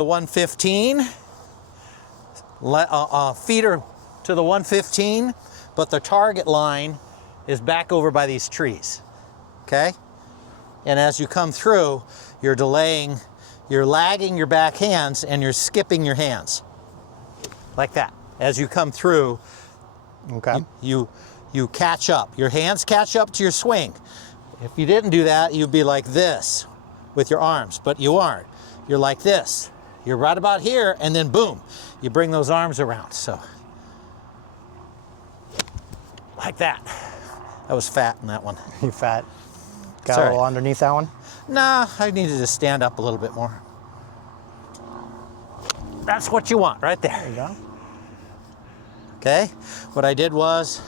The 115, feet are to the 115, but the target line is back over by these trees, okay? And as you come through, you're delaying, you're lagging your back hands and you're skipping your hands, like that. As you come through, okay, you catch up. Your hands catch up to your swing. If you didn't do that, you'd be like this with your arms, but you aren't. You're like this. You're right about here, and then boom, you bring those arms around. So, like that. I was fat in that one. You fat? Got Sorry. a little underneath that one? Nah, I needed to stand up a little bit more. That's what you want right there. There you go. Okay, what I did was,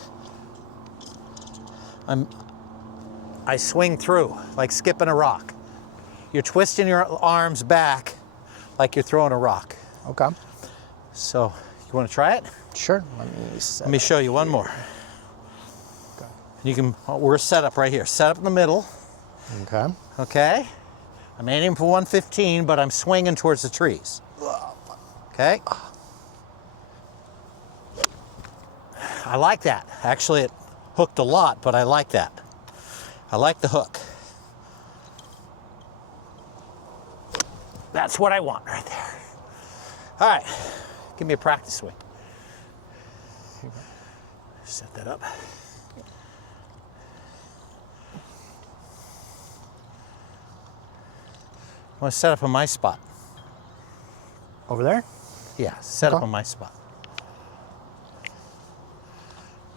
I swing through like skipping a rock. You're twisting your arms back like you're throwing a rock. Okay. So, you want to try it? Sure. Let me show you one more. Okay. You can, we're set up right here. Set up in the middle. Okay. Okay. I'm aiming for 115, but I'm swinging towards the trees. Okay. I like that. Actually, it hooked a lot, but I like that. I like the hook. That's what I want right there. All right, give me a practice swing. Set that up. I want to set up on my spot. Over there? Yeah, set up Okay. on my spot.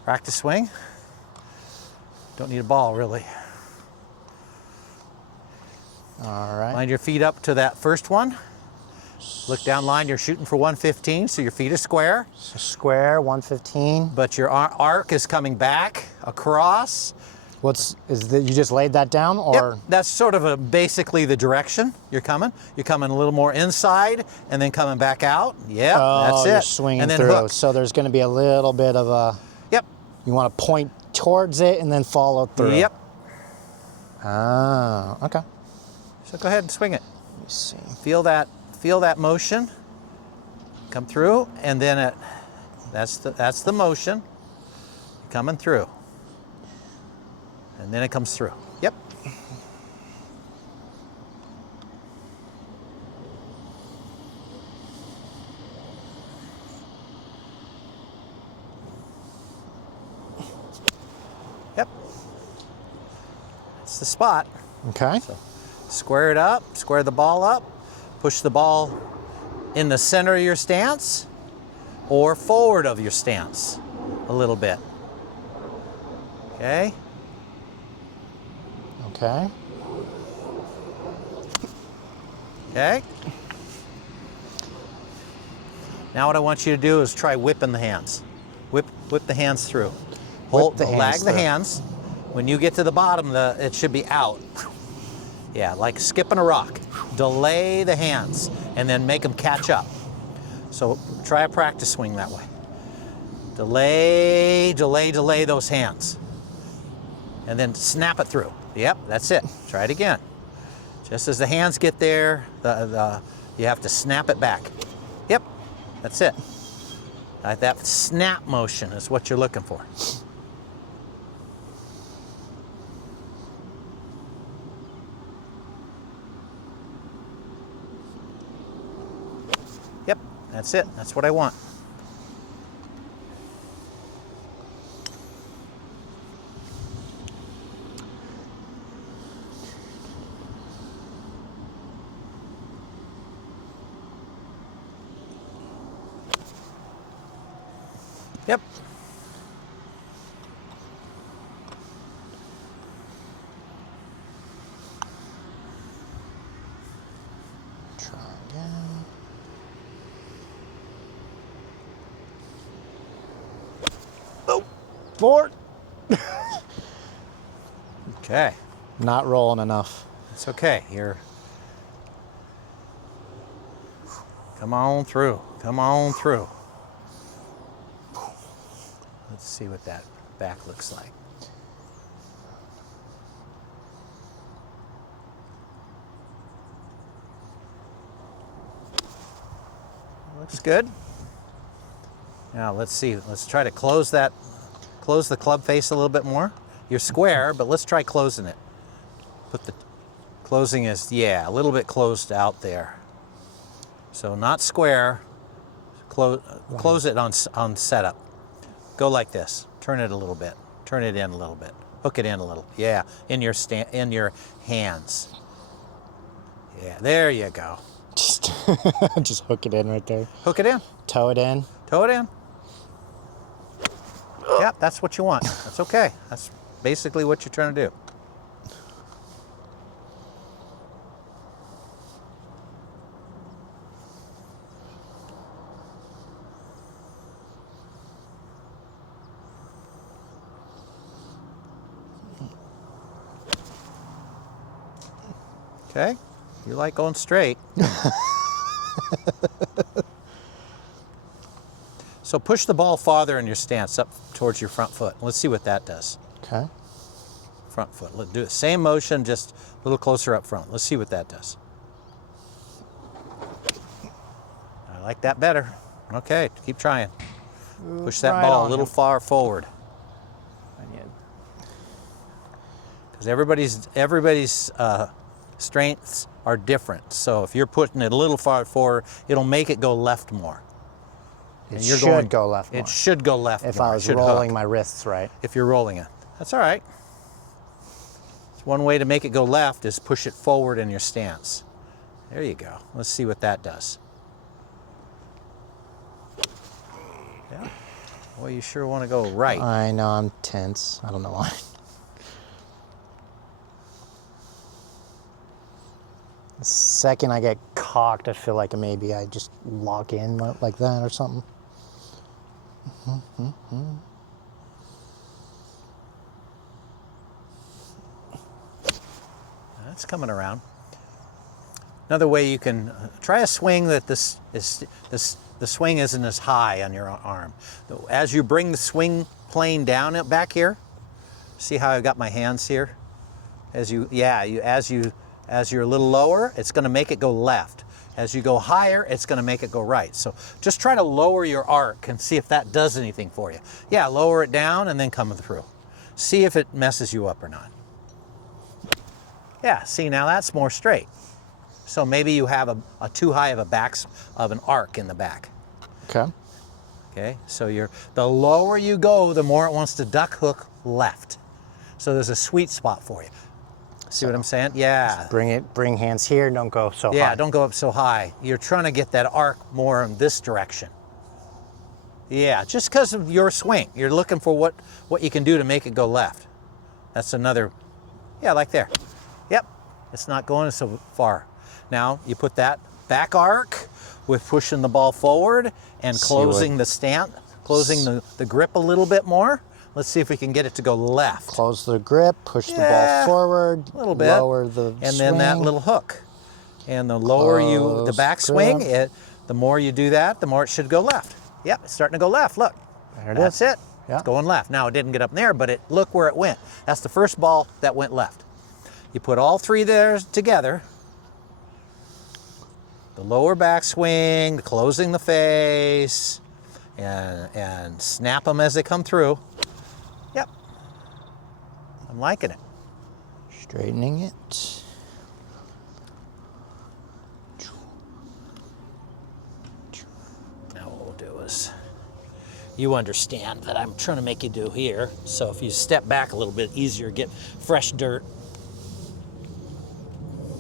Practice swing. Don't need a ball, really. All right. Line your feet up to that first one. Look down line, you're shooting for 115, so your feet are square. So square, 115. But your arc is coming back across. You just laid that down, or? Yep, that's sort of basically the direction you're coming. You're coming a little more inside and then coming back out. Yep, that's it. You're swinging and then through. hook. So there's going to be a little bit of a. Yep. You want to point towards it and then follow through. Yep. Ah, okay. So go ahead and swing it. Let me see. Feel that motion. Come through, and then that's the motion coming through. And then it comes through. Yep. Yep. That's the spot. Okay. So square it up, square the ball up, push the ball in the center of your stance or forward of your stance a little bit. Okay? Okay. Okay? Now what I want you to do is try whipping the hands. Whip the hands through. Whip the hands lag the through. hands. When you get to the bottom, it should be out. Yeah, like skipping a rock. Delay the hands and then make them catch up. So try a practice swing that way. Delay, delay, delay those hands. And then snap it through. Yep, that's it. Try it again. Just as the hands get there, you have to snap it back. Yep, that's it. That snap motion is what you're looking for. Yep, that's it. That's what I want. Yep. Try again. Oh. Board. Okay. Not rolling enough. It's okay. Here. Come on through. Come on through. Let's see what that back looks like. looks good. Now let's see, let's try to close the club face a little bit more. You're square, but let's try closing it. Closing is, yeah, a little bit closed out there. So not square, close it on setup. Go like this, turn it a little bit, turn it in a little bit, hook it in a little, yeah, in your hands. Yeah, there you go. Just hook it in right there. Hook it in. Toe it in. Toe it in. Yep, that's what you want. That's okay. That's basically what you're trying to do. Okay, you like going straight. So push the ball farther in your stance up towards your front foot. Let's see what that does. Okay. Front foot. Let's do the same motion, just a little closer up front. Let's see what that does. I like that better. Okay, keep trying. Push that ball a little far forward. Because everybody's strengths are different. So if you're putting it a little far forward, it'll make it go left more. It should go left more. It should go left more. If I was rolling my wrists right. If you're rolling it. That's all right. One way to make it go left is push it forward in your stance. There you go. Let's see what that does. Yeah. Well, you sure want to go right. I know, I'm tense. I don't know why. The second I get cocked, I feel like maybe I just lock in like that or something. That's coming around. Another way you can try a swing that the swing isn't as high on your arm. As you bring the swing plane down back here, see how I got my hands here? As you're a little lower, it's going to make it go left. As you go higher, it's going to make it go right. So just try to lower your arc and see if that does anything for you. Yeah, lower it down and then come through. See if it messes you up or not. Yeah, see, now that's more straight. So maybe you have a too high of an arc in the back. Okay. Okay, so the lower you go, the more it wants to duck hook left. So there's a sweet spot for you. See what I'm saying? Yeah. Bring hands here, don't go so high. Yeah, don't go up so high. You're trying to get that arc more in this direction. Yeah, just because of your swing. You're looking for what you can do to make it go left. That's another, yeah, like there. Yep, it's not going so far. Now, you put that back arc with pushing the ball forward and closing the grip a little bit more. Let's see if we can get it to go left. Close the grip, push the ball forward, a little bit, lower the and swing. then that little hook. And the lower the backswing, the more you do that, the more it should go left. Yep, it's starting to go left. Look, that's it. Yeah. It's going left. Now it didn't get up there, but look where it went. That's the first ball that went left. You put all three there together. The lower backswing, closing the face, and snap them as they come through. Yep. I'm liking it. Straightening it. Now what we'll do is, you understand that I'm trying to make you do here. So if you step back a little bit easier, get fresh dirt.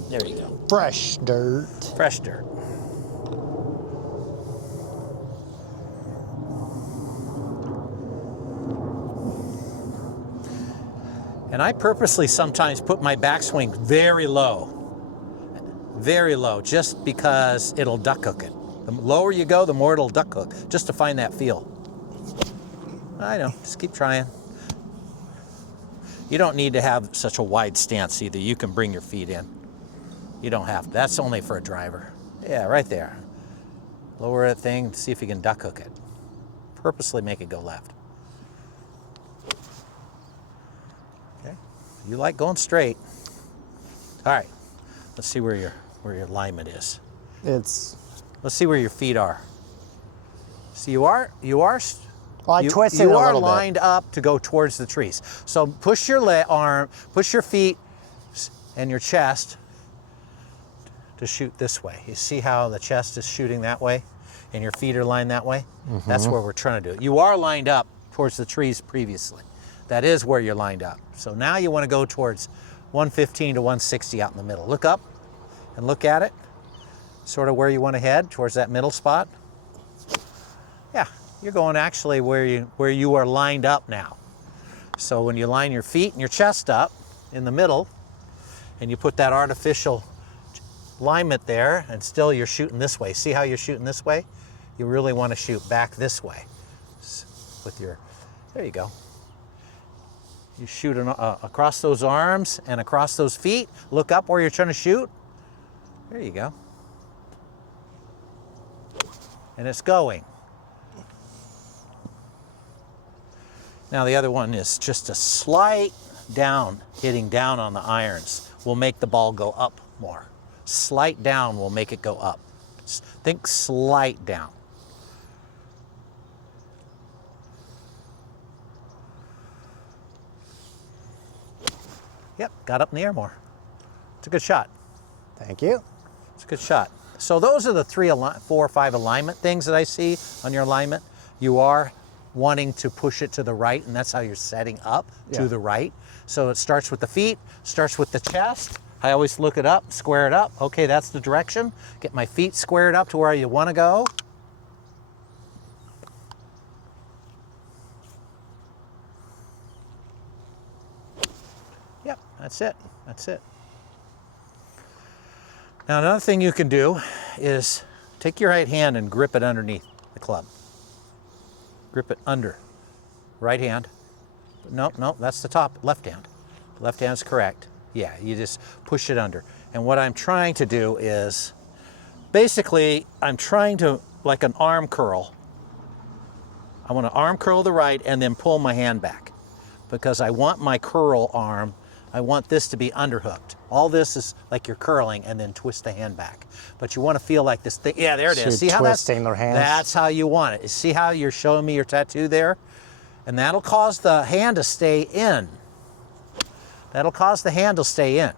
There you go. Fresh dirt. Fresh dirt. And I purposely sometimes put my backswing very low, just because it'll duck hook it. The lower you go, the more it'll duck hook, just to find that feel. I know, just keep trying. You don't need to have such a wide stance either. You can bring your feet in. You don't have to. That's only for a driver. Yeah, right there. Lower that thing, see if you can duck hook it. Purposely make it go left. Okay. You like going straight. All right. Let's see where your alignment is. Let's see where your feet are. So you are Well, I twisted it a you are little bit. lined up to go towards the trees. So push your arm, push your feet and your chest to shoot this way. You see how the chest is shooting that way and your feet are lined that way? That's where we're trying to do it. You are lined up towards the trees previously. That is where you're lined up. So now you want to go towards 115 to 160 out in the middle. Look up and look at it, sort of where you want to head, towards that middle spot. Yeah, you're going actually where you are lined up now. So when you line your feet and your chest up in the middle, and you put that artificial alignment there, and still you're shooting this way. See how you're shooting this way? You really want to shoot back this way with your, there you go. You shoot across those arms and across those feet. Look up where you're trying to shoot. There you go. And it's going. Now the other one is just a slight down, hitting down on the irons will make the ball go up more. Slight down will make it go up. Think slight down. Yep, got up in the air more. It's a good shot. Thank you. It's a good shot. So those are the 4 or 5 alignment things that I see on your alignment. You are wanting to push it to the right, and that's how you're setting up to the right. So it starts with the feet, starts with the chest. I always look it up, square it up. Okay, that's the direction. Get my feet squared up to where you want to go. Yep, that's it. That's it. Now another thing you can do is take your right hand and grip it underneath the club. Grip it under. Right hand. No, that's the top. Left hand. Left hand's correct. Yeah, you just push it under. And what I'm trying to do is, basically, I'm trying to, like an arm curl. I want to arm curl the right and then pull my hand back. Because I want my curl arm, I want this to be underhooked. All this is like you're curling and then twist the hand back. But you want to feel like this thing. Yeah, there it is. See how twisting their hands. That's how you want it. See how you're showing me your tattoo there? And that'll cause the hand to stay in. That'll cause the hand to stay in.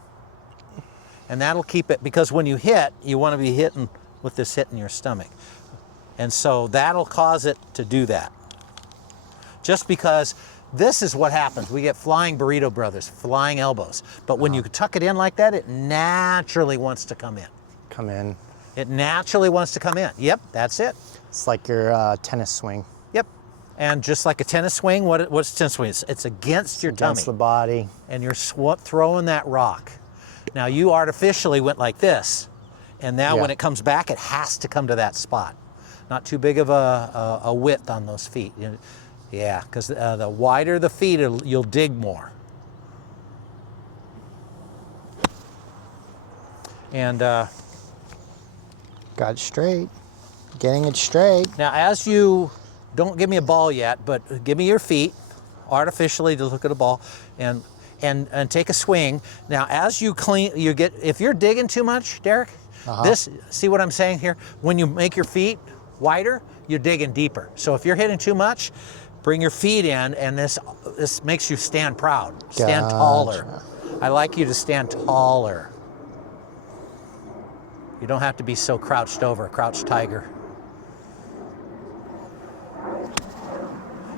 And that'll keep it, because when you hit, you want to be hitting with this hitting your stomach. And so that'll cause it to do that. Just because this is what happens. We get flying burrito brothers, flying elbows. But when you tuck it in like that, it naturally wants to come in. Come in. It naturally wants to come in. Yep, that's it. It's like your tennis swing. Yep. And just like a tennis swing, what's a tennis swing? It's against your tummy. Against the body. And you're throwing that rock. Now you artificially went like this. And now when it comes back, it has to come to that spot. Not too big of a width on those feet. Yeah, because the wider the feet, you'll dig more. And got it straight. Getting it straight. now as you, don't give me a ball yet, but give me your feet artificially to look at a ball and take a swing. Now as you if you're digging too much, Derek, see what I'm saying here? When you make your feet wider, you're digging deeper. So if you're hitting too much, bring your feet in, and this makes you stand proud, stand taller. I like you to stand taller. You don't have to be so crouched over, crouched tiger.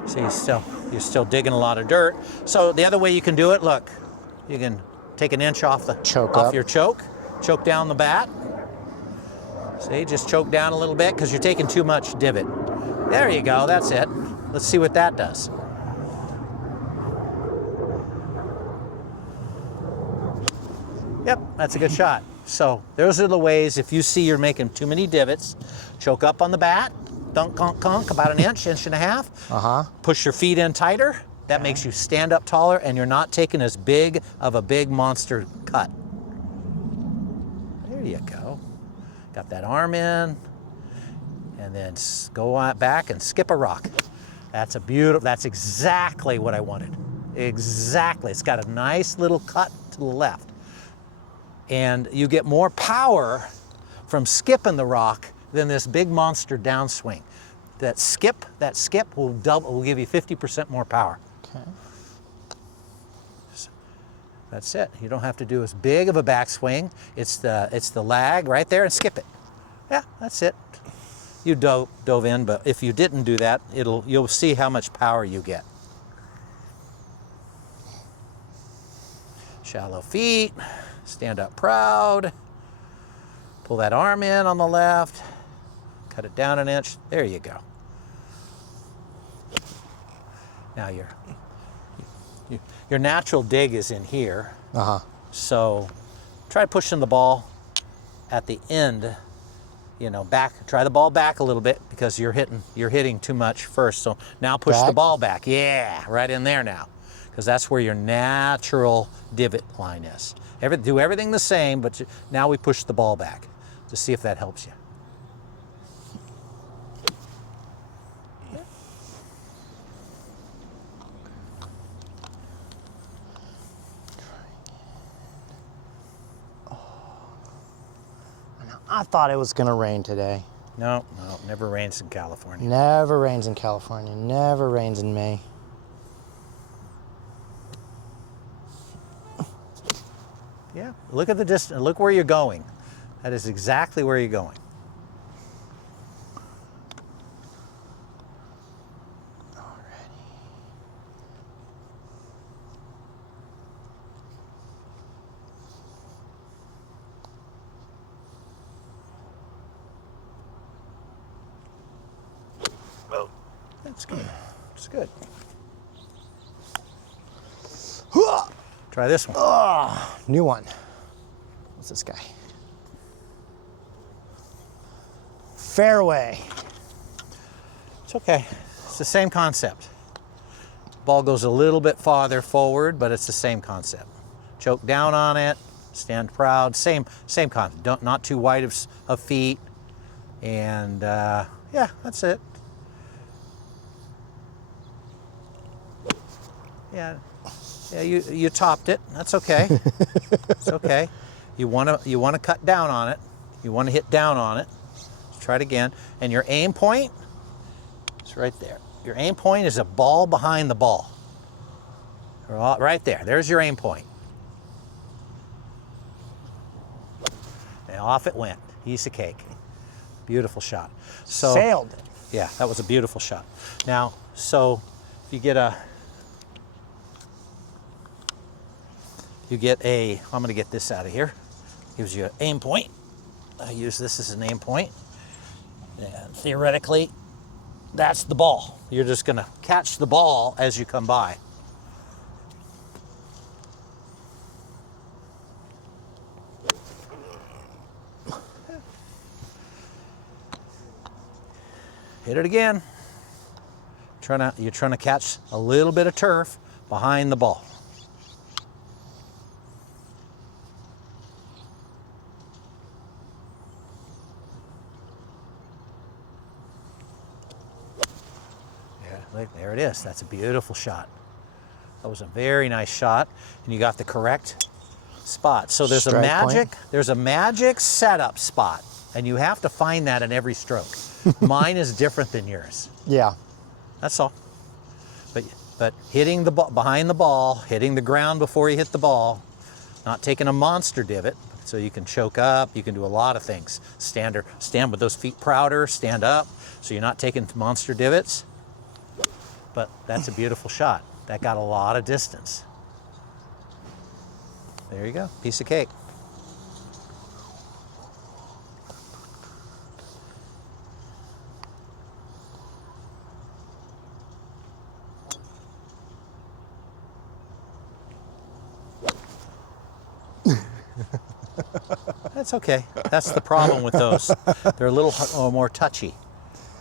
See, you're still digging a lot of dirt. So the other way you can do it, look, you can take an inch off your choke, choke down the bat. See, just choke down a little bit because you're taking too much divot. There you go, that's it. Let's see what that does. Yep, that's a good shot. So those are the ways, if you see you're making too many divots, choke up on the bat, dunk, conk, conk, about an inch, inch and a half. Push your feet in tighter. That makes you stand up taller, and you're not taking as big of a big monster cut. There you go. Got that arm in, and then go back and skip a rock. That's that's exactly what I wanted. Exactly. It's got a nice little cut to the left. And you get more power from skipping the rock than this big monster downswing. that skip will give you 50% more power. Okay. That's it. You don't have to do as big of a backswing. It's the lag right there, and skip it. Yeah, that's it. You dove in, but if you didn't do that, you'll see how much power you get. Shallow feet, stand up proud. Pull that arm in on the left, cut it down an inch. There you go. Now your natural dig is in here. So try pushing the ball at the end, back. Try the ball back a little bit because you're hitting too much first. So now push the ball back. Yeah, right in there now, because that's where your natural divot line is. Do everything the same, but now we push the ball back to see if that helps you. I thought it was gonna rain today. No, never rains in California. Never rains in California. Never rains in May. Yeah, look at the distance. Look where you're going. That is exactly where you're going. That's good. It's good. Try this one. New one. What's this guy? Fairway. It's okay. It's the same concept. Ball goes a little bit farther forward, but it's the same concept. Choke down on it, stand proud. Same concept. Not too wide of feet, and yeah, that's it. Yeah, you topped it. That's okay. It's okay. You want to cut down on it. You want to hit down on it. Let's try it again. And your aim point is right there. Your aim point is a ball behind the ball. Right there. There's your aim point. And off it went. Piece of cake. Beautiful shot. So sailed. Yeah, that was a beautiful shot. Now, so you get a. I'm going to get this out of here. Gives you an aim point. I use this as an aim point. And theoretically, that's the ball. You're just going to catch the ball as you come by. Hit it again. You're trying to catch a little bit of turf behind the ball. There it is. That's a beautiful shot. That was a very nice shot, and you got the correct spot. So there's a magic setup spot, and you have to find that in every stroke. Mine is different than yours. Yeah. That's all. But hitting the ball behind the ball, hitting the ground before you hit the ball, not taking a monster divot, so you can choke up. You can do a lot of things. Stand with those feet prouder. Stand up, so you're not taking monster divots. But that's a beautiful shot. That got a lot of distance. There you go, piece of cake. That's okay. That's the problem with those. They're a little more touchy.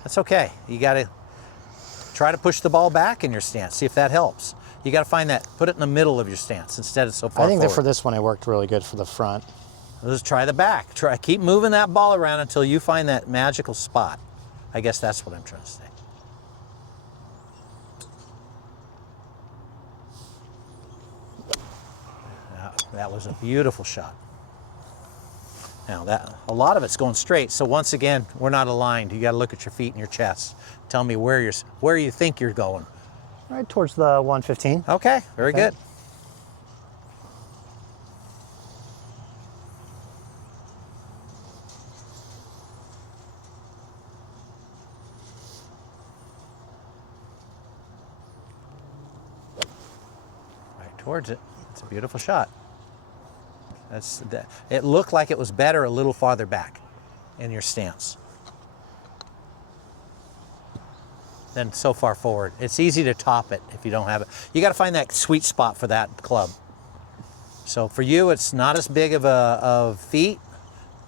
That's okay. You got to try to push the ball back in your stance. See if that helps. You got to find that. Put it in the middle of your stance instead of so far I think forward. that for this one, it worked really good for the front. Let's try the back. Keep moving that ball around until you find that magical spot. I guess that's what I'm trying to say. That was a beautiful shot. Now that a lot of it's going straight, so once again, we're not aligned. You got to look at your feet and your chest. Tell me where you think you're going. Right towards the 115. Okay, very good. Right towards it. It's a beautiful shot. It looked like it was better a little farther back in your stance than so far forward. It's easy to top it if you don't have it. You got to find that sweet spot for that club. So for you, it's not as big of feet,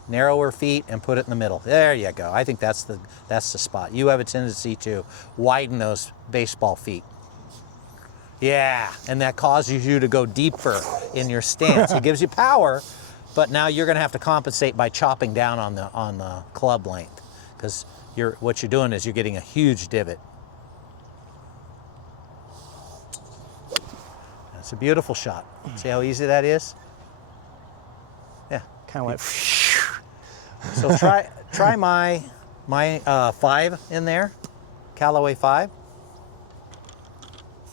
narrower feet, and put it in the middle. There you go. I think that's the spot. You have a tendency to widen those baseball feet. Yeah, and that causes you to go deeper in your stance. It gives you power, but now you're going to have to compensate by chopping down on the club length, because what you're doing is you're getting a huge divot. That's a beautiful shot. See how easy that is? Yeah, Kind of went. so try my 5 in there, Callaway 5.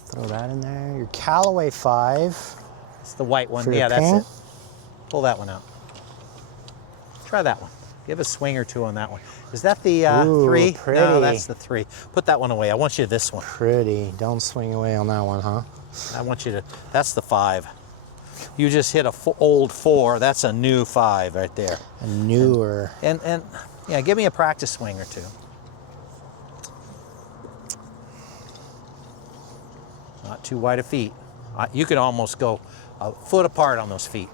Throw that in there. Your Callaway 5. It's the white one. For your Yeah, that's ping? it. Pull that one out. Try that one. Give a swing or two on that one. Is that the Ooh, 3? pretty. No, that's the 3. Put that one away. I want you this one. Pretty. Don't swing away on that one, huh? I want you to. That's the 5. You just hit a old 4. That's a new 5 right there. A newer. And yeah, give me a practice swing or two. Not too wide of feet. You could almost go a foot apart on those feet.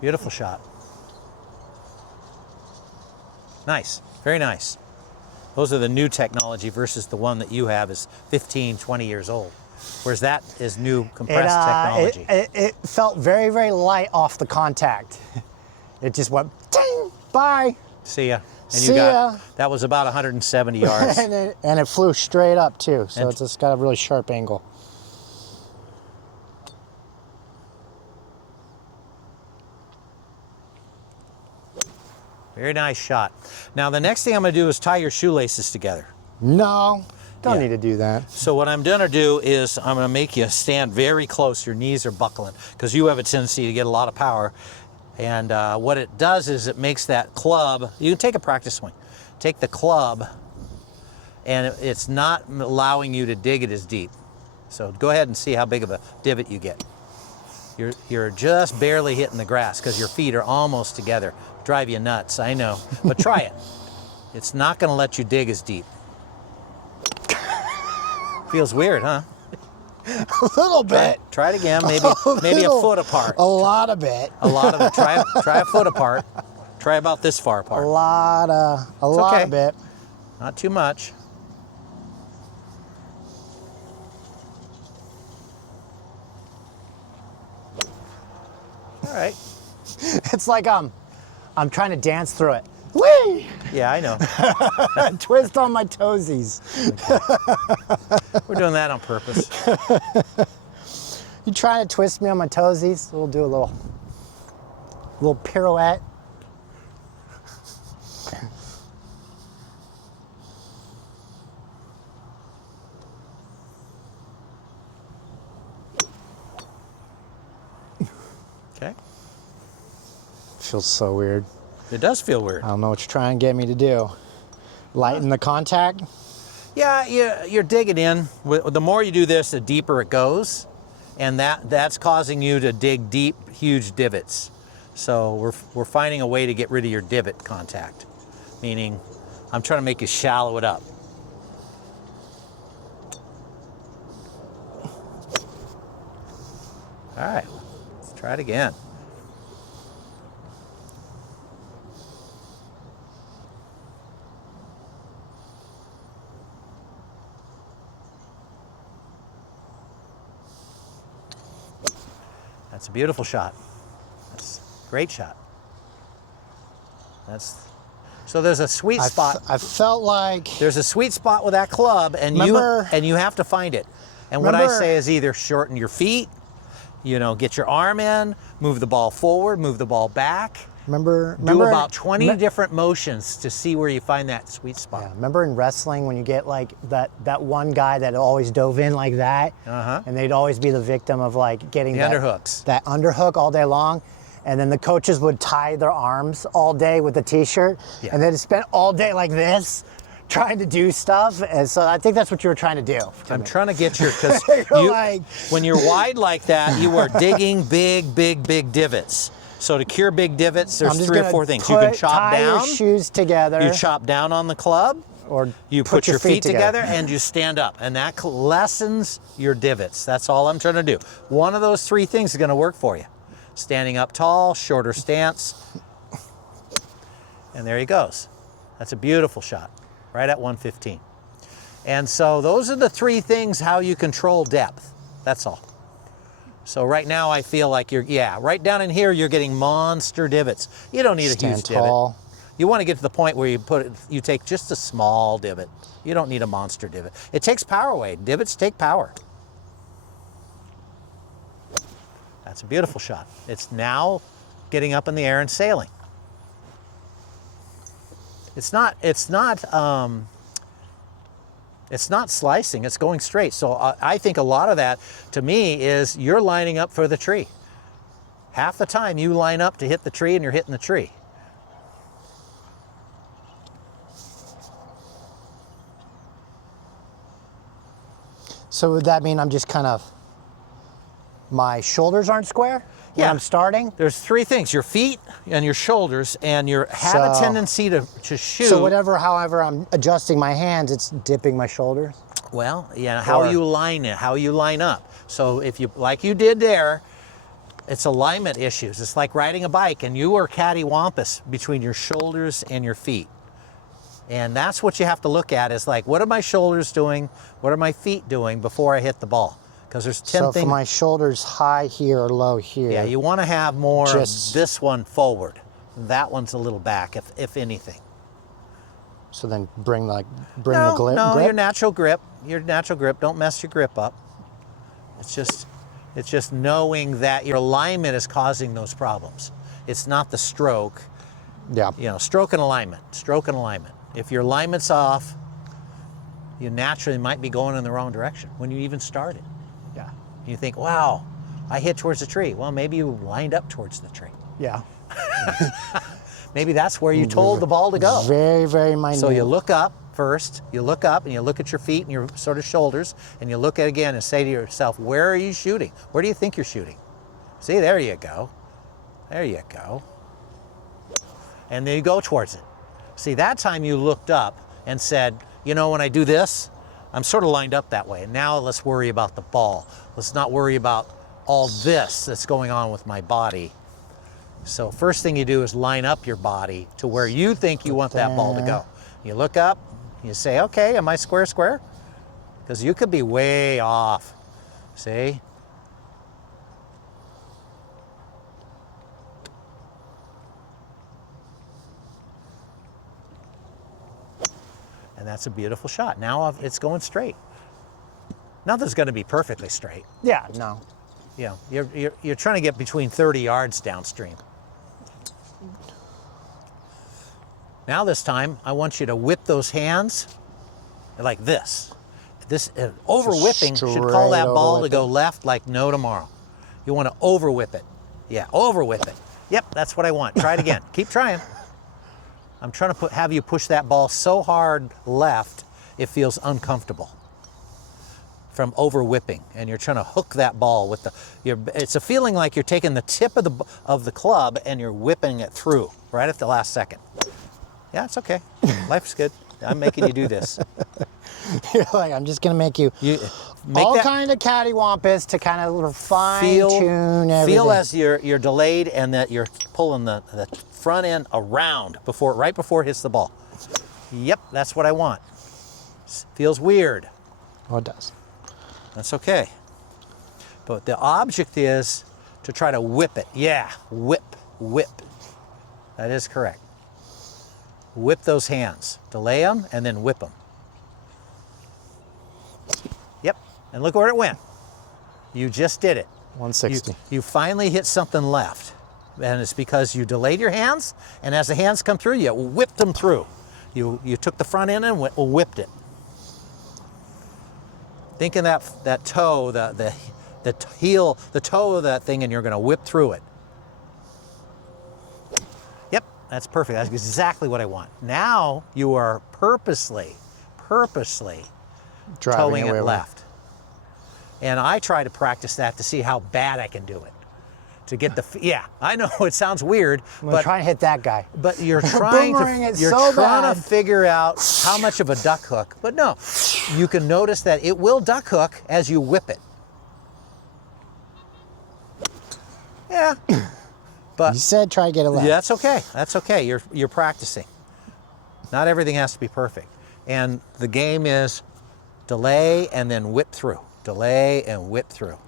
Beautiful shot. Nice, very nice. Those are the new technology versus the one that you have is 15, 20 years old. Whereas that is new compressed technology. It felt very, very light off the contact. It just went, ding, bye. See ya. And See ya. That was about 170 yards. and it flew straight up too, so And- it's just got a really sharp angle. Very nice shot. Now the next thing I'm gonna do is tie your shoelaces together. No, don't Yeah. need to do that. So what I'm gonna do is I'm gonna make you stand very close. Your knees are buckling because you have a tendency to get a lot of power. And what it does is it makes that club, you can take a practice swing, take the club, and it's not allowing you to dig it as deep. So go ahead and see how big of a divot you get. You're just barely hitting the grass because your feet are almost together. Drive you nuts, I know, but try it. It's not gonna let you dig as deep. Feels weird, huh? A little bit. Try it again, maybe a foot apart. A lot of it. A lot of it. Try a foot apart. Try about this far A apart. lot okay. of it. Not too much. All right. It's like I'm trying to dance through it. Whee! Yeah, I know. Twist on my toesies. We're doing that on purpose. You trying to twist me on my toesies? We'll do a little pirouette. Okay. Feels so weird. It does feel weird. I don't know what you're trying to get me to do. Lighten the contact? Yeah, you're digging in. The more you do this, the deeper it goes, and that's causing you to dig deep, huge divots. So we're finding a way to get rid of your divot contact, meaning I'm trying to make you shallow it up. All right, let's try it again. That's a beautiful shot. Great shot. So there's a sweet spot. I felt like There's a sweet spot with that club, and you have to find it. And what I say is either shorten your feet, get your arm in, move the ball forward, move the ball back. Do about 20 different motions to see where you find that sweet spot. Yeah, remember in wrestling when you get like that one guy that always dove in like that, and they'd always be the victim of like getting the underhooks. That underhook all day long. And then the coaches would tie their arms all day with the t-shirt, and they'd spend all day like this, trying to do stuff. And so I think that's what you were trying to do. I'm trying to get because when you're wide like that, you are digging big divots. So to cure big divots, there's 3 or 4 things. You can chop down. Tie your shoes together. You chop down on the club. Or you put your feet together and you stand up. And that lessens your divots. That's all I'm trying to do. One of those 3 things is going to work for you. Standing up tall, shorter stance. And there he goes. That's a beautiful shot, right at 115. And so those are the 3 things how you control depth. That's all. So right now I feel like right down in here you're getting monster divots. You don't need a huge divot. You want to get to the point where you take just a small divot. You don't need a monster divot. It takes power away. Divots take power. That's a beautiful shot. It's now getting up in the air and sailing. It's not slicing, it's going straight. So I think a lot of that, to me, is you're lining up for the tree. Half the time you line up to hit the tree and you're hitting the tree. So would that mean I'm just kind of, my shoulders aren't square when I'm starting? There's 3 things, your feet and your shoulders, and you have a tendency to shoot. So however I'm adjusting my hands, it's dipping my shoulders? Well, how you line it, how you line up. So if you, like you did there, it's alignment issues. It's like riding a bike and you are cattywampus between your shoulders and your feet. And that's what you have to look at is like, what are my shoulders doing? What are my feet doing before I hit the ball? Because there's 10 things. So for my shoulders high here or low here. Yeah, you want to have more of this one forward. That one's a little back, if anything. So then bring the grip? No, your natural grip. Your natural grip. Don't mess your grip up. It's just knowing that your alignment is causing those problems. It's not the stroke. Yeah. Stroke and alignment. Stroke and alignment. If your alignment's off, you naturally might be going in the wrong direction when you even started. Yeah. You think, wow, I hit towards the tree. Well, maybe you lined up towards the tree. Yeah. Maybe that's where you told the ball to go. Very, very minute. So you look up first, you look up and you look at your feet and your sort of shoulders, and you look at it again and say to yourself, where are you shooting? Where do you think you're shooting? See, there you go. There you go. And then you go towards it. See, that time you looked up and said, when I do this, I'm sort of lined up that way. And now let's worry about the ball. Let's not worry about all this that's going on with my body. So first thing you do is line up your body to where you think you want that ball to go. You look up, you say, okay, am I square? Because you could be way off. See? And that's a beautiful shot. Now it's going straight. Nothing's going to be perfectly straight. Yeah, no. You're trying to get between 30 yards downstream. Now this time, I want you to whip those hands like this. This over whipping should call that ball to go left like no tomorrow. You want to over whip it. Yeah, over whip it. Yep, that's what I want. Try it again. Keep trying. I'm trying to have you push that ball so hard left, it feels uncomfortable from over whipping. And you're trying to hook that ball with it's a feeling like you're taking the tip of the club and you're whipping it through right at the last second. Yeah, it's okay. Life's good. I'm making you do this. You're like, I'm just going to make you all kind of cattywampus to kind of fine-tune everything. Feel as you're delayed and that you're pulling the front end around right before it hits the ball. Yep, that's what I want. Feels weird. Oh, it does. That's okay. But the object is to try to whip it. Yeah, whip. whip. That is correct. Whip those hands. Delay them and then whip them. Yep, and look where it went. You just did it. 160. You finally hit something left. And it's because you delayed your hands, and as the hands come through, you whipped them through. You took the front end and whipped it. Think of that toe, the heel, the toe of that thing, and you're going to whip through it. Yep, that's perfect. That's exactly what I want. Now you are purposely towing it left. And I try to practice that to see how bad I can do it. To get the, yeah, I know it sounds weird, but try and hit that guy. But you're trying to figure out how much of a duck hook. But no, you can notice that it will duck hook as you whip it. Yeah, but you said try to get it left. Yeah, that's okay. That's okay. You're practicing. Not everything has to be perfect, and the game is delay and then whip through. Delay and whip through.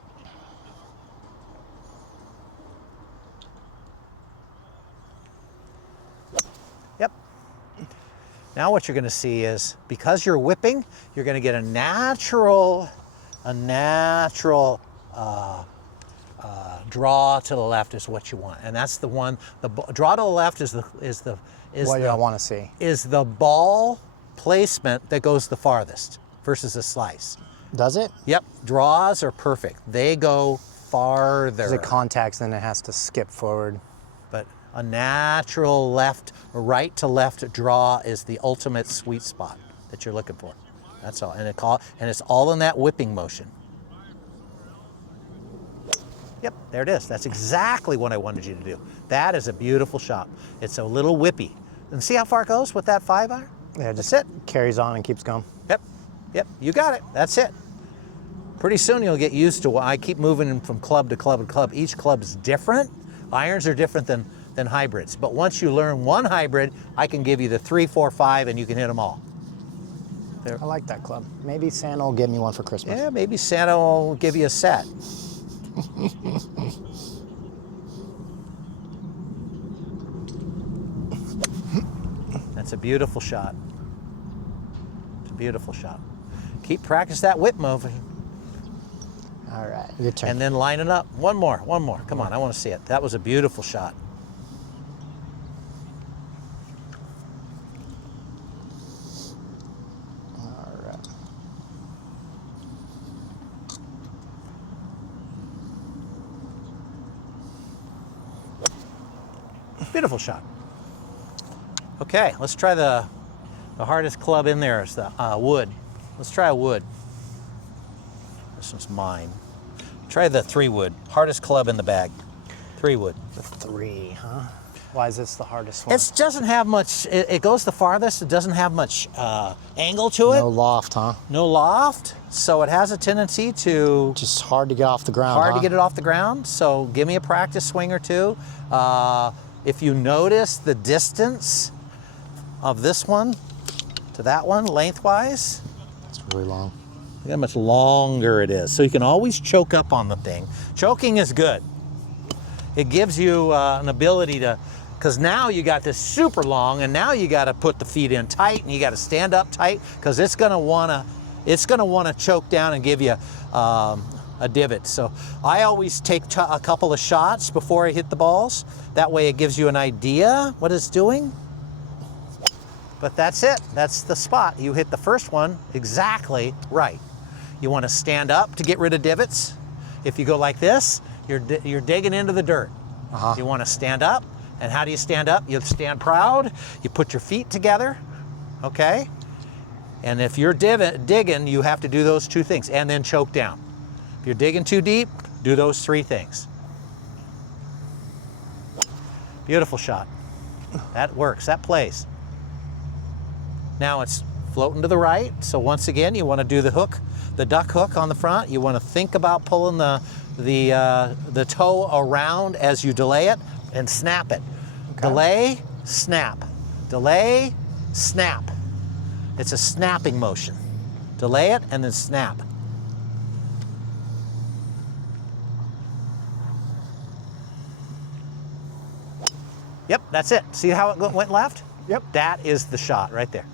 Now what you're going to see is, because you're whipping, you're going to get a natural draw to the left is what you want, and that's the one. The draw to the left is what I want to see. Is the ball placement that goes the farthest versus a slice. Does it? Yep. Draws are perfect. They go farther. Because it contacts, then it has to skip forward. But a natural right to left draw is the ultimate sweet spot that you're looking for. That's all. And it's all in that whipping motion. Yep, there it is. That's exactly what I wanted you to do. That is a beautiful shot. It's a little whippy. And see how far it goes with that 5-iron? Yeah, that's it. Carries on and keeps going. Yep, you got it. That's it. Pretty soon you'll get used to it. I keep moving from club to club to club. Each club is different. Irons are different than hybrids. But once you learn one hybrid, I can give you the 3, 4, 5, and you can hit them all. I like that club. Maybe Santa will give me one for Christmas. Yeah, maybe Santa will give you a set. That's a beautiful shot. It's a beautiful shot. Keep practice that whip moving. All right, your turn. And then line it up. One more. Come on, I want to see it. That was a beautiful shot. All right. Beautiful shot. Okay, let's try the hardest club in there is the wood. Let's try a wood. This one's mine. Try the 3-wood. Hardest club in the bag. 3-wood. The 3, huh? Why is this the hardest one? It doesn't have much, it goes the farthest. It doesn't have much angle to it. No loft, huh? No loft. So it has a tendency to... Just hard to get off the ground, Hard to get it off the ground. So give me a practice swing or two. If you notice the distance of this one to that one lengthwise. It's really long. Look how much longer it is. So you can always choke up on the thing. Choking is good. It gives you an ability to, because now you got this super long, and now you got to put the feet in tight, and you got to stand up tight, because it's gonna wanna choke down and give you a divot. So I always take a couple of shots before I hit the balls. That way it gives you an idea what it's doing. But that's it. That's the spot. You hit the first one exactly right. You want to stand up to get rid of divots. If you go like this, you're digging into the dirt. You want to stand up. And how do you stand up? You stand proud. You put your feet together. Okay? And if you're digging, you have to do those 2 things and then choke down. If you're digging too deep, do those 3 things. Beautiful shot. That works. That plays. Now it's floating to the right. So once again, you want to do the hook, the duck hook on the front. You want to think about pulling the toe around as you delay it and snap it. Okay. Delay, snap. Delay, snap. It's a snapping motion. Delay it and then snap. Yep, that's it. See how it went left? Yep. That is the shot right there.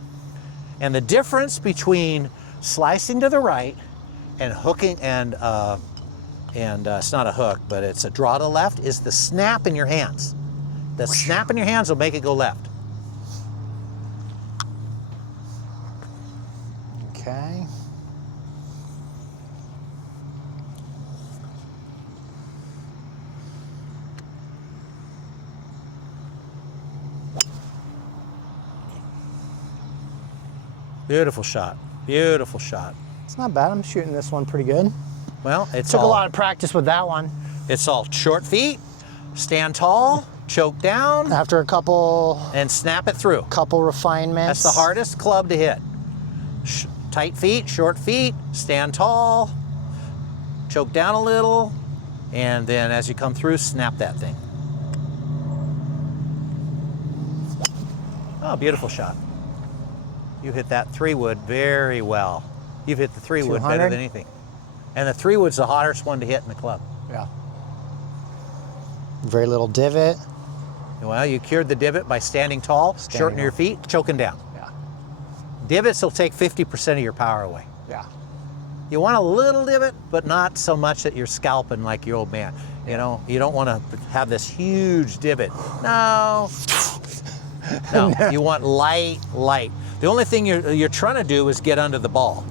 And the difference between slicing to the right and hooking and it's not a hook, but it's a draw to the left, is the snap in your hands. The snap in your hands will make it go left. Okay. Beautiful shot. Beautiful shot. It's not bad. I'm shooting this one pretty good. Well, it Took a lot of practice with that one. It's all short feet, stand tall, choke down, After a couple and snap it through. refinements. That's the hardest club to hit. Tight feet, short feet, stand tall, choke down a little, and then as you come through, snap that thing. Oh, beautiful shot. You hit that 3-wood very well. You've hit the 3-wood better 200? than anything. And the 3-wood's the hottest one to hit in the club. Yeah. Very little divot. Well, you cured the divot by standing tall, shortening your feet, choking down. Yeah. Divots will take 50% of your power away. Yeah. You want a little divot, but not so much that you're scalping like your old man. You know, you don't want to have this huge divot. No. No, you want light, light. The only thing you're trying to do is get under the ball.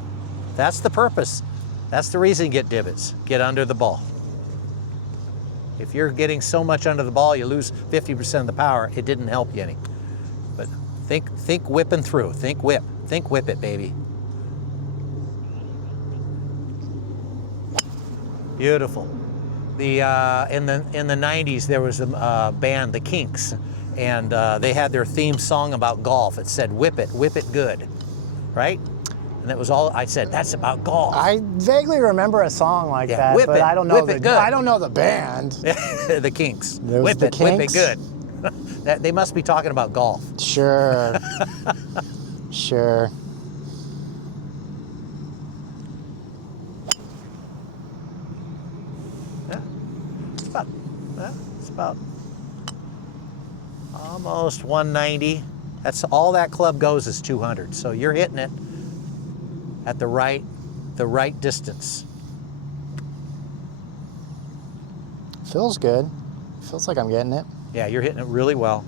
That's the purpose. That's the reason you get divots. Get under the ball. If you're getting so much under the ball, you lose 50% of the power. It didn't help you any. But think whipping through. Think whip it, baby. Beautiful. The in the 90s there was a band, the Kinks, and they had their theme song about golf. It said whip it good, right? And that was all I said. That's about golf. I vaguely remember a song like that, whip but it, I don't know whip it good. I don't know the band. The Kinks. There was Whip the it, whip it Kinks? good. They must be talking about golf. Sure. Sure. Yeah. It's about almost 190. That's all that club goes is 200. So you're hitting it at the right distance. Feels good. Feels like I'm getting it. Yeah, you're hitting it really well.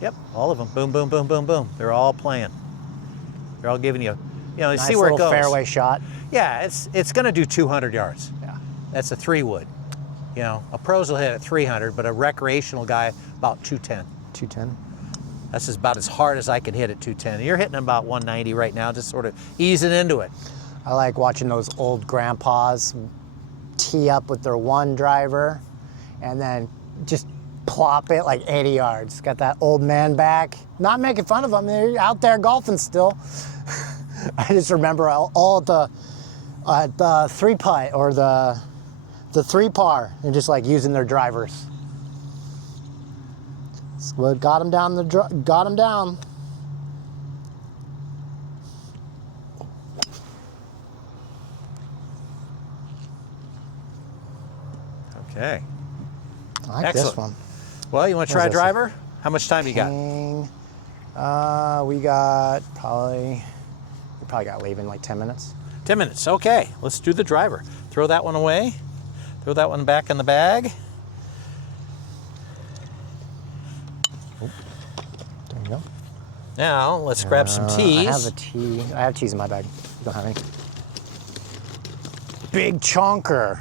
Yep, all of them. Boom, boom, boom, boom, boom. They're all playing. They're all giving you, you Nice see where it little goes. fairway shot. Yeah, it's going to do 200 yards. Yeah. That's a 3-wood. You know, a pros will hit at 300, but a recreational guy about 210. 210. That's about as hard as I can hit at 210. You're hitting about 190 right now, just sort of easing into it. I like watching those old grandpas tee up with their one driver and then just plop it like 80 yards. Got that old man back. Not making fun of them. They're out there golfing still. I just remember all at the 3-putt or the 3-par and just like using their drivers. That's what got them down. Got them down. Okay. I like Excellent. this one. Well, you want to try a What is this? driver? How much time do you got? We got probably got leaving like 10 minutes. 10 minutes. Okay, let's do the driver. Throw that one away. Throw that one back in the bag. There you go. Now, let's grab some tees. I have tees in my bag. You don't have any. Big chonker.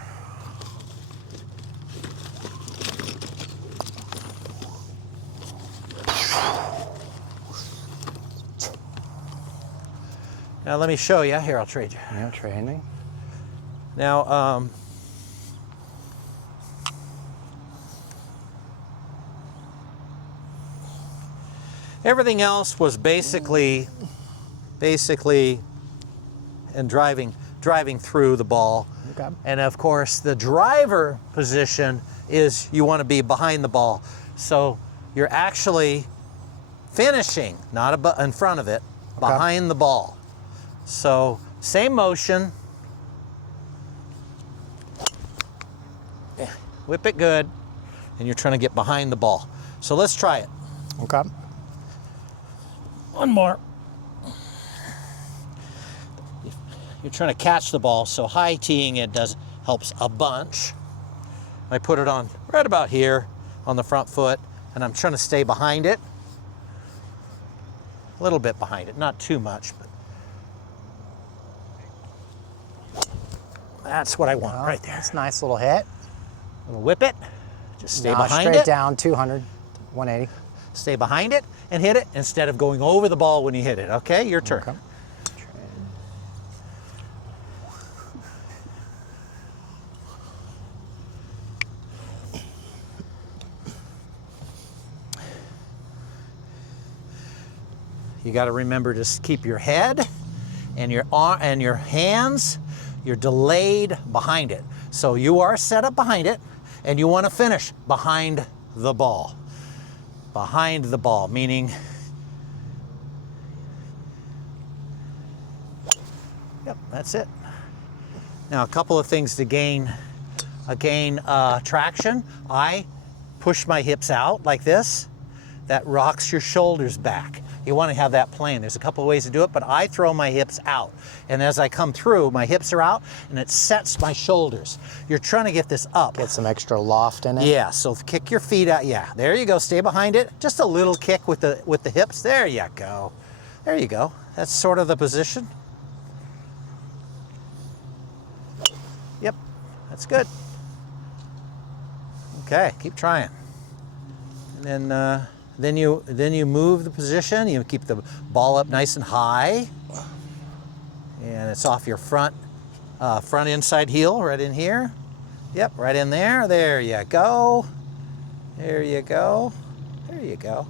Now, let me show you. Here, I'll trade you. Yeah, trading. Now, everything else was basically and driving through the ball. Okay. And of course, the driver position is you want to be behind the ball. So you're actually finishing, not in front of it, behind the ball. So same motion. Whip it good. And you're trying to get behind the ball. So let's try it. Okay. One more. You're trying to catch the ball, so high teeing it helps a bunch. I put it on right about here on the front foot, and I'm trying to stay behind it. A little bit behind it, not too much, but that's what I want right there. That's a nice little hit. We'll whip it, just stay Now behind straight it. down, 200, 180. Stay behind it and hit it instead of going over the ball when you hit it. Okay, your turn. Okay. You got to remember to keep your head and your arm and your hands, you're delayed behind it. So you are set up behind it and you want to finish behind the ball. Behind the ball, meaning, yep, that's it. Now a couple of things to gain traction. I push my hips out like this. That rocks your shoulders back. You want to have that plane. There's a couple of ways to do it, but I throw my hips out. And as I come through, my hips are out and it sets my shoulders. You're trying to get this up. Get some extra loft in it. Yeah, so kick your feet out. Yeah, there you go. Stay behind it. Just a little kick with the hips. There you go. There you go. That's sort of the position. Yep, that's good. Okay, keep trying. And then you move the position. You keep the ball up nice and high, and it's off your front inside heel, right in here. Yep, right in there. There you go. There you go. There you go.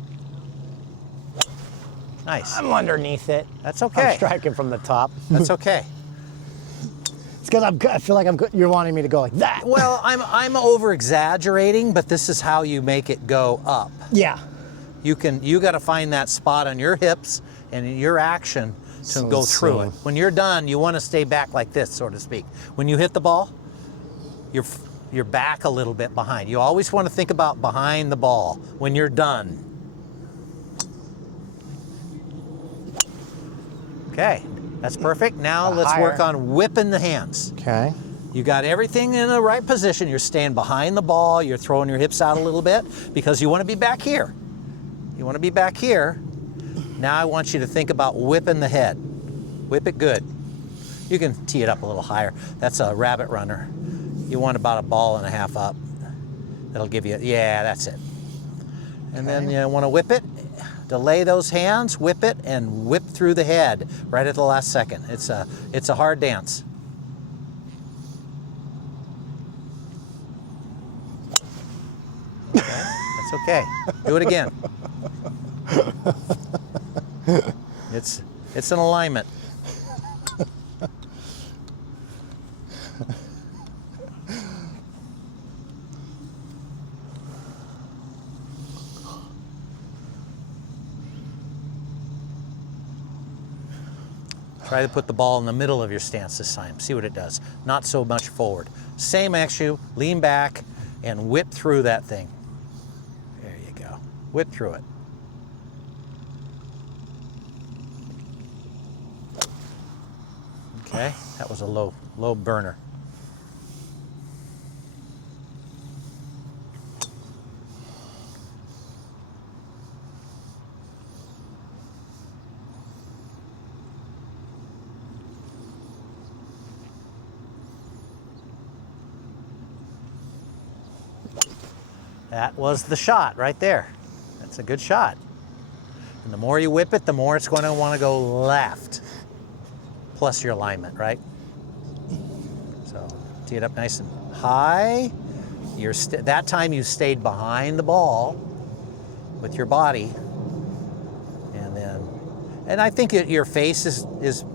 Nice. I'm underneath it. That's okay. I'm striking from the top. That's okay. It's because I feel like you're wanting me to go like that. Well, I'm over exaggerating, but this is how you make it go up. Yeah. You got to find that spot on your hips and in your action to go through it. When you're done, you want to stay back like this, so to speak. When you hit the ball, you're back a little bit behind. You always want to think about behind the ball when you're done. Okay, that's perfect. Now let's work on whipping the hands. Okay. You got everything in the right position. You're staying behind the ball. You're throwing your hips out a little bit because you want to be back here. You want to be back here. Now I want you to think about whipping the head. Whip it good. You can tee it up a little higher. That's a rabbit runner. You want about a ball and a half up. That'll give you, yeah, that's it. And then you want to whip it. Delay those hands, whip it, and whip through the head right at the last second. It's a hard dance. Okay, that's okay. Do it again. It's an alignment. Try to put the ball in the middle of your stance this time. See what it does. Not so much forward. Same issue. Lean back and whip through that thing. There you go. Whip through it. Okay, that was a low burner. That was the shot right there. That's a good shot. And the more you whip it, the more it's going to want to go left. Plus your alignment, right? So tee it up nice and high. That time you stayed behind the ball with your body. And I think your face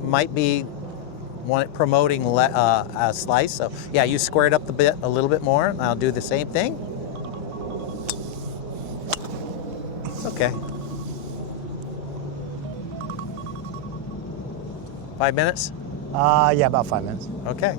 might be promoting a slice. So yeah, you square it up a little bit more, and I'll do the same thing. Okay. 5 minutes? Yeah, about 5 minutes. Okay.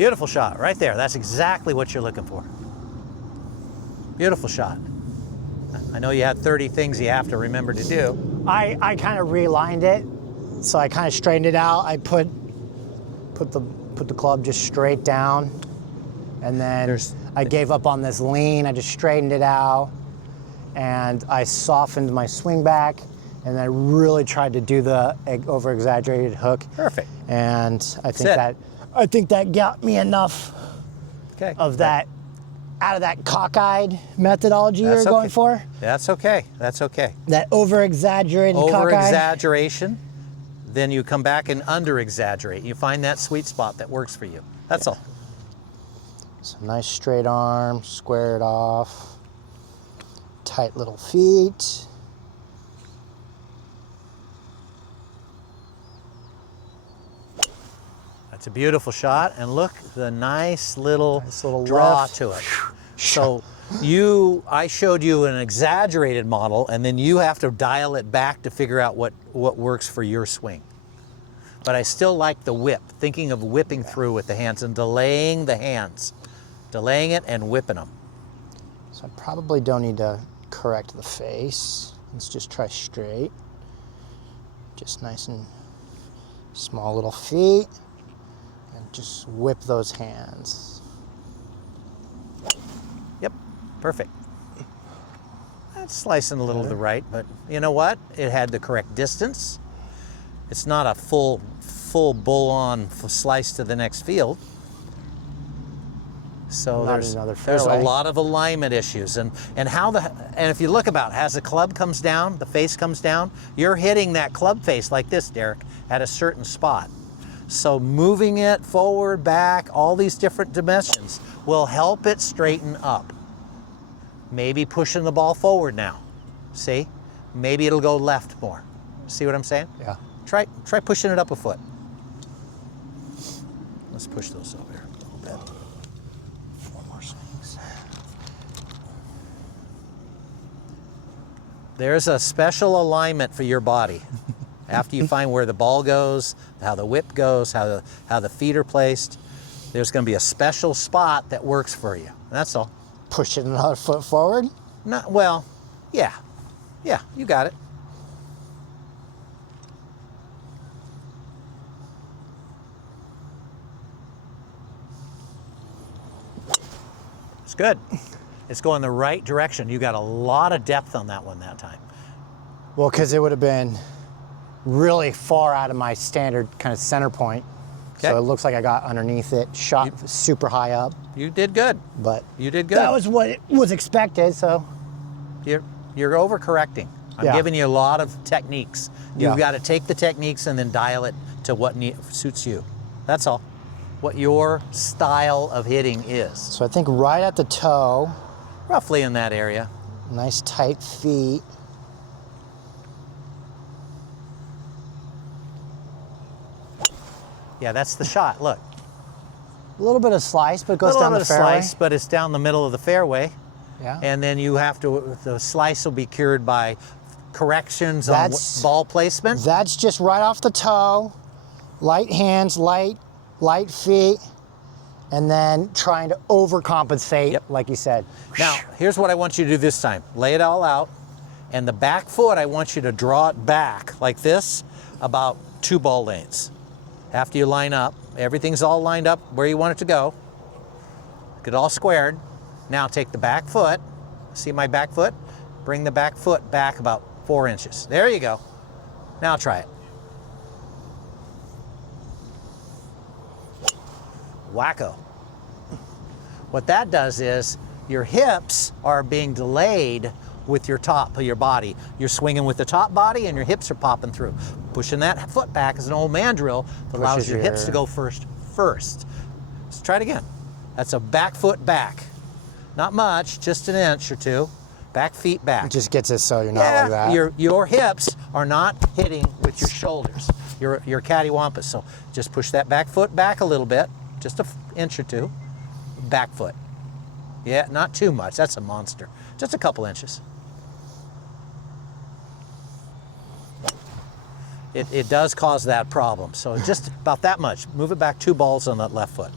Beautiful shot, right there. That's exactly what you're looking for. Beautiful shot. I know you had 30 things you have to remember to do. I kind of realigned it, so I kind of straightened it out. I put the club just straight down, and then I gave up on this lean. I just straightened it out, and I softened my swing back, and I really tried to do the over-exaggerated hook. Perfect. And I think that got me enough of that, out of that cockeyed methodology you're going for. That's okay. That's okay. That over-exaggerated cockeyed. Over-exaggeration, then you come back and under-exaggerate. You find that sweet spot that works for you. That's all. So nice straight arm, square it off. Tight little feet. It's a beautiful shot, and look, the nice little draw lift to it. So I showed you an exaggerated model, and then you have to dial it back to figure out what works for your swing. But I still like the whip, thinking of whipping through with the hands and delaying the hands. Delaying it and whipping them. So I probably don't need to correct the face. Let's just try straight. Just nice and small little feet. Just whip those hands. Yep, perfect. That's slicing a little to the right, but you know what? It had the correct distance. It's not a full bull-on slice to the next field. So there's a lot of alignment issues, and if you look about, as the club comes down, the face comes down, you're hitting that club face like this, Derek, at a certain spot. So moving it forward, back, all these different dimensions will help it straighten up. Maybe pushing the ball forward now. See? Maybe it'll go left more. See what I'm saying? Yeah. Try pushing it up a foot. Let's push those over here a little bit. 4 more swings. There's a special alignment for your body. After you find where the ball goes, how the whip goes, how the feet are placed, there's going to be a special spot that works for you. That's all. Push it another foot forward? Well, yeah. Yeah, you got it. It's good. It's going the right direction. You got a lot of depth on that one that time. Well, because it would have been really far out of my standard kind of center point. Okay. So it looks like I got underneath it, shot super high up. You did good. But you did good. That was what was expected, so. You're overcorrecting. I'm giving you a lot of techniques. You've got to take the techniques and then dial it to what suits you. That's all. What your style of hitting is. So I think right at the toe. Roughly in that area. Nice tight feet. Yeah, that's the shot. Look. A little bit of slice, but it goes down the fairway. A little bit of slice, but it's down the middle of the fairway. Yeah. And then you have to, the slice will be cured by corrections on ball placement. That's just right off the toe. Light hands, light feet, and then trying to overcompensate, like you said. Now, here's what I want you to do this time. Lay it all out, and the back foot, I want you to draw it back like this, about 2 ball lanes. After you line up, everything's all lined up where you want it to go. Get it all squared. Now take the back foot. See my back foot? Bring the back foot back about 4 inches. There you go. Now try it. Wacko. What that does is your hips are being delayed with your top of your body. You're swinging with the top body and your hips are popping through. Pushing that foot back is an old man drill that allows your hips to go first. Let's try it again. That's a back foot back. Not much, just an inch or 2. Back feet back. It just gets it so you're not like that. Your hips are not hitting with your shoulders. You're cattywampus. So just push that back foot back a little bit, just an inch or 2. Back foot. Yeah, not too much. That's a monster. Just a couple inches. It does cause that problem. So just about that much. Move it back 2 balls on that left foot.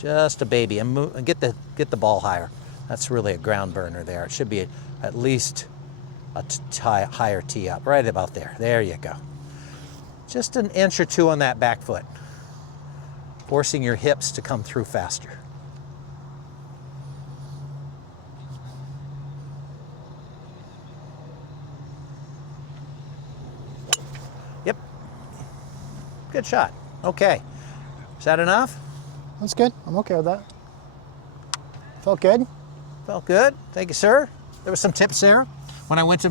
Just a baby, and get the ball higher. That's really a ground burner there. It should be at least a higher tee up, right about there. There you go. Just an inch or two on that back foot, forcing your hips to come through faster. Yep. Good shot. Okay. Is that enough? That's good. I'm okay with that. Felt good. Felt good. Thank you, sir. There were some tips there. When I went to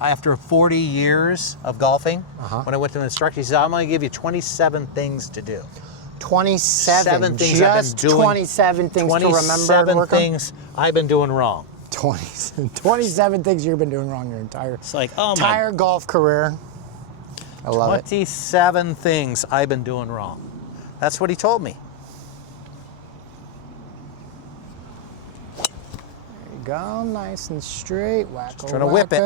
after 40 years of golfing, when I went to an instructor, he said, I'm going to give you 27 things to do. 27 things just I've been doing. 27 things to remember. 27 things I've been doing wrong. 27 things you've been doing wrong your entire golf career. I love it. 27 things I've been doing wrong. That's what he told me. Go nice and straight. Wacko, Just trying to whip it.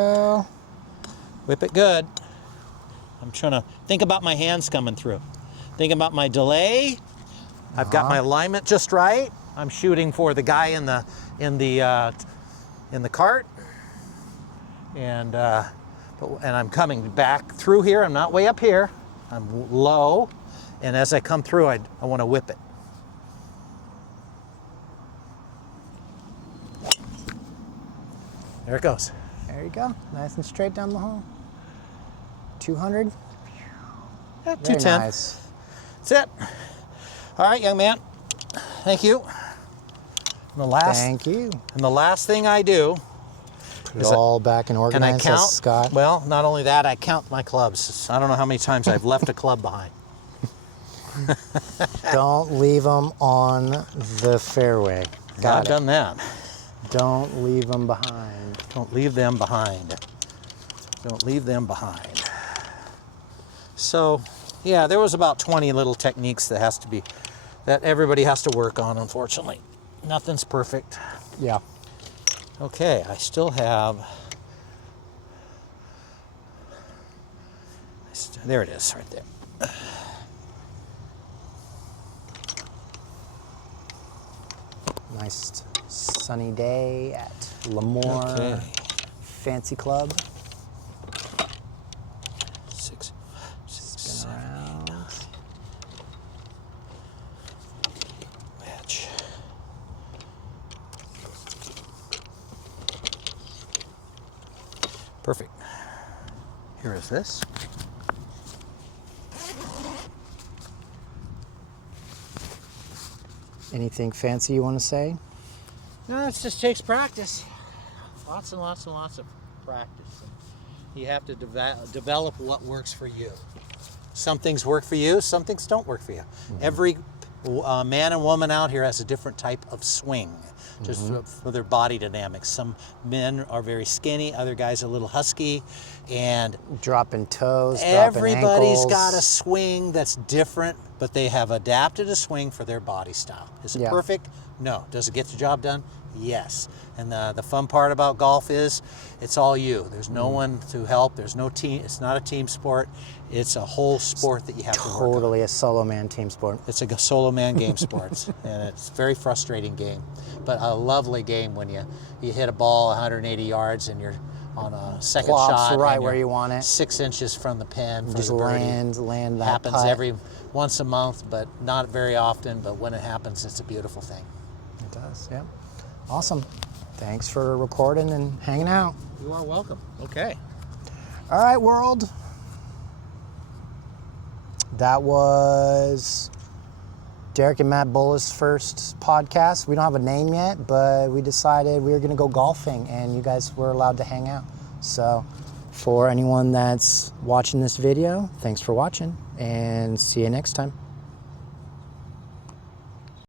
Whip it good. I'm trying to think about my hands coming through. Think about my delay. I've got my alignment just right. I'm shooting for the guy in the cart, and I'm coming back through here. I'm not way up here. I'm low, and as I come through, I want to whip it. There it goes. There you go. Nice and straight down the hole. 200. Yeah, Very 210. nice. That's it. All right, young man. Thank you. Thank you. And the last thing I do Put it all back and organize. and I count. Scott. Well, not only that, I count my clubs. I don't know how many times I've left a club behind. Don't leave them on the fairway. I've done that. Don't leave them behind. Don't leave them behind. Don't leave them behind. So, yeah, there was about 20 little techniques that everybody has to work on, unfortunately. Nothing's perfect. Yeah. Okay, I still have, there it is, right there. Nice sunny day at Lemoore Fancy Club. Six, Spin around. Wedge. Perfect. Here is this. Anything fancy you want to say? No, it just takes practice. Lots and lots and lots of practice. You have to develop what works for you. Some things work for you, some things don't work for you. Mm-hmm. Every man and woman out here has a different type of swing, just for their body dynamics. Some men are very skinny, other guys are a little husky, and dropping toes, everybody's got a swing that's different, but they have adapted a swing for their body style. Is it perfect? No. Does it get the job done? Yes. And the fun part about golf is it's all you. There's no one to help. There's no team. It's not a team sport. It's a whole sport that you have to work on. Totally a solo man team sport. It's a solo man game sport, and it's a very frustrating game, but a lovely game when you hit a ball 180 yards and you're on a second shot right where you want it, 6 inches from the pin for just the birdie. land that Happens putt. every once a month, but not very often. But when it happens, it's a beautiful thing. It does. Yeah. Awesome. Thanks for recording and hanging out. You are welcome. Okay. All right, world. That was Derek and Matt Bullis' first podcast. We don't have a name yet, but we decided we were going to go golfing, and you guys were allowed to hang out. So for anyone that's watching this video, thanks for watching, and see you next time.